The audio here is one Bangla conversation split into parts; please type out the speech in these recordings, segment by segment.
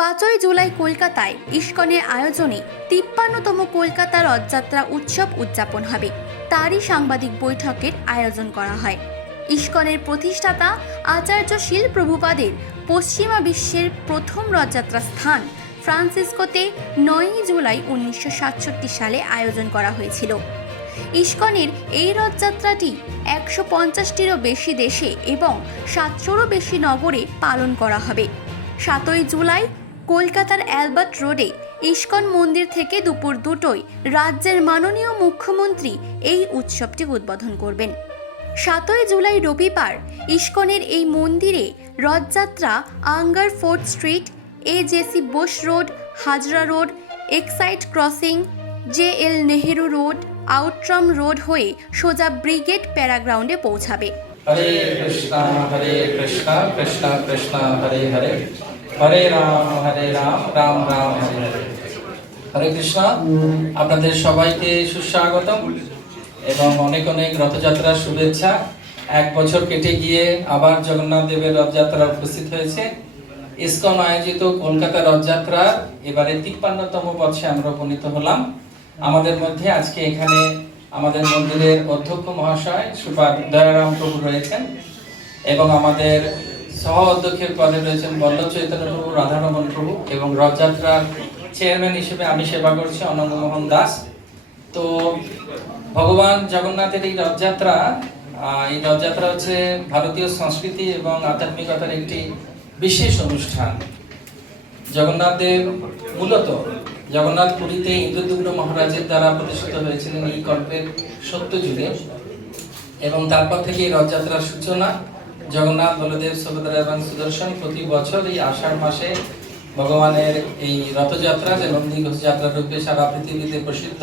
5ই জুলাই কলকাতায় ইস্কনের আয়োজনে 53তম কলকাতা রথযাত্রা উৎসব উদযাপন হবে। তারই সাংবাদিক বৈঠকের আয়োজন করা হয়। ইস্কনের প্রতিষ্ঠাতা আচার্য শিল প্রভুপাদের পশ্চিমা বিশ্বের প্রথম রথযাত্রা স্থান ফ্রান্সিসকোতে 9ই জুলাই 1967 সালে আয়োজন করা হয়েছিল। ইস্কনের এই রথযাত্রাটি 150টিরও বেশি দেশে এবং 700রও বেশি নগরে পালন করা হবে। 7ই জুলাই কলকাতার অ্যালবার্ট রোডে ইস্কন মন্দির থেকে দুপুর 2টোয় রাজ্যের মাননীয় মুখ্যমন্ত্রী এই উৎসবটি উদ্বোধন করবেন। 7ই জুলাই রবিবার ইস্কনের এই মন্দিরে Rathyatra Hungerford street, AJC Bose road, Hazra road, Exide crossing, JL. Nehru road, Outram road হয়ে সোজা ব্রিগেড প্যারাগ্রাউন্ডে পৌঁছাবে। হরে কৃষ্ণ কৃষ্ণ কৃষ্ণ হরে হরে, হরে রাম রাম রাম হরে হরে। হরে কৃষ্ণ। আপনাদের সবাইকে সুস্বাগতম এবং অনেক অনেক রথযাত্রার শুভেচ্ছা। 1 বছর কেটে গিয়ে আবার জগন্নাথ দেবের রথযাত্রা উপস্থিত হয়েছে। ইসকন আয়োজিত কলকাতা রথযাত্রার এবারে 53তম বর্ষে আমরা উপনীত হলাম। আমাদের মধ্যে আজকে এখানে আমাদের মন্দিরের অধ্যক্ষ মহাশয় সুপার দয়ারাম প্রভু রয়েছেন এবং আমাদের সহ অধ্যক্ষের পদে রয়েছেন বল্লভ চৈতন্য প্রভু, রাধারমণ প্রভু এবং রথযাত্রার চেয়ারম্যান হিসেবে আমি সেবা করছি অনন্ত মোহন দাস। তো ভগবান জগন্নাথের এই রথযাত্রা হচ্ছে ভারতীয় সংস্কৃতি এবং আধ্যাত্মিকতার একটি বিশেষ অনুষ্ঠান। জগন্নাথ দেব মূলত জগন্নাথ পুরীতে ইন্দ্রদুম্ন মহারাজের দ্বারা প্রতিষ্ঠিত হয়েছিলেন এই কল্পের 70 যুগে এবং তারপর থেকে এই রথযাত্রার সূচনা। জগন্নাথ, বলদেব, সুভদ্রা এবং সুদর্শন প্রতি বছর এই আষাঢ় মাসে ভগবানের এই রথযাত্রা যে নন্দী ঘোষ যাত্রা রূপে সারা পৃথিবীতে প্রসিদ্ধ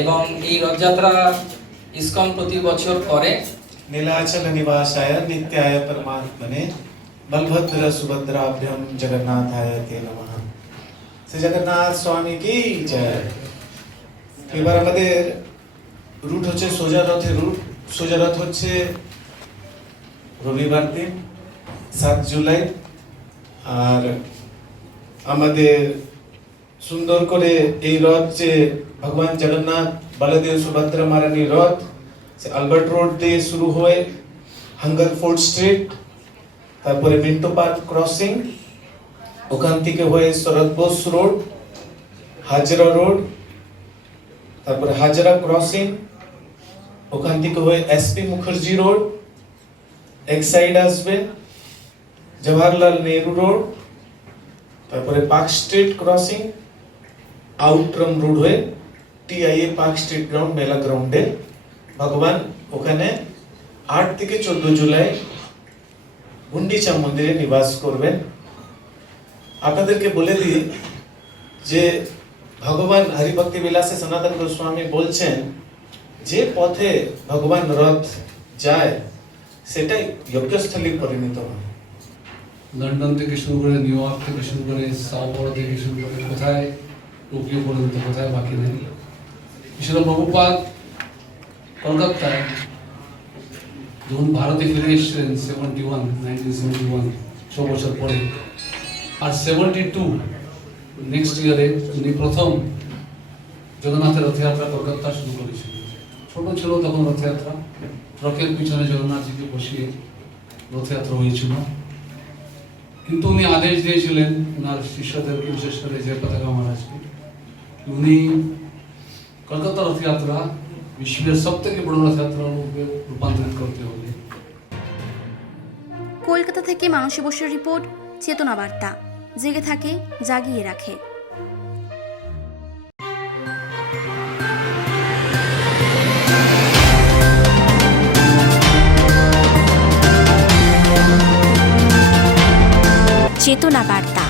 এবং এই রথযাত্রা ইসকন প্রতি বছর করে। নীলাচল নিবাসায় নিত্যায় পরমাত্মনে বলভদ্র সুভদ্রাভ্যাম জগন্নাথায় তে নমঃ। শ্রী জগন্নাথ স্বামী কি জয়। এবার আমাদের রুট হচ্ছে সোজা রথের রুট। সোজা রথ হচ্ছে রবিবার দিন 7 জুলাই। আর আমাদের সুন্দর করে এই রথ যে ভগবান জগন্নাথ বলদেব সুভদ্রা মারানি রথ আলবার্ট রোড দিয়ে শুরু হয়ে হাঙ্গার ফোর্ট স্ট্রিট, তারপরে মিন্টো পার্ক ক্রসিং, ওখান থেকে হয়ে শরৎ বোস রোড, হাজরা রোড, তারপরে হাজরা ক্রসিং, ওখান থেকে হয়ে এসপি মুখার্জি রোড, এক সাইড আসবে জওহরলাল নেহরু রোড, তারপরে park street crossing, Outram road হয়ে টিআইএ পার্ক স্ট্রিট গ্রাউন্ড মেলা গ্রাউন্ডে ভগবান ওখানে 8 থেকে 14 জুলাই গুন্ডিচা মন্দিরে নিবাস করবেন। আপনাদেরকে বলে দিই যে ভগবান হরিভক্তি বিলাসে সনাতন গোস্বামী বলছেন যে পথে ভগবান রথ যায় সেটাই যজ্ঞস্থলী পরিণত হয়। লন্ডন থেকে শুরু করে নিউ ইয়র্ক থেকে শুরু করে সাও পাওলো থেকে শুরু করে কোথায় টোকিও পর্যন্ত কোথায় বাকি নেই। শিল প্রভুপাদ কলকাতায় যখন ভারতে ফিরে এসেছিলেন 1971 6 বছর পরে, আর 72 নেক্সট ইয়ারে উনি প্রথম জগন্নাথের রথযাত্রা কলকাতা শুরু করেছিলেন। ছোট ছিল তখন রথযাত্রা, রথের পিছনে জগন্নাথজিকে বসিয়ে রথযাত্রা হয়েছিল। কিন্তু উনি আদেশ দিয়েছিলেন ওনার শিষ্যদেরকে, বিশেষ করে জয় পতাকা মহারাজকে, উনি কলকাতা রথযাত্রা বিশ্বের সবথেকে বড় রথযাত্রা রূপে রূপান্তরিত করতে হবে। কলকাতা থেকে মানসী বসুর রিপোর্ট, চেতনা বার্তা। জেগে থাকে, জাগিয়ে রাখে। চেতনা বার্তা,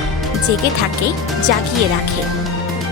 জেগে থাকে, জাগিয়ে রাখে।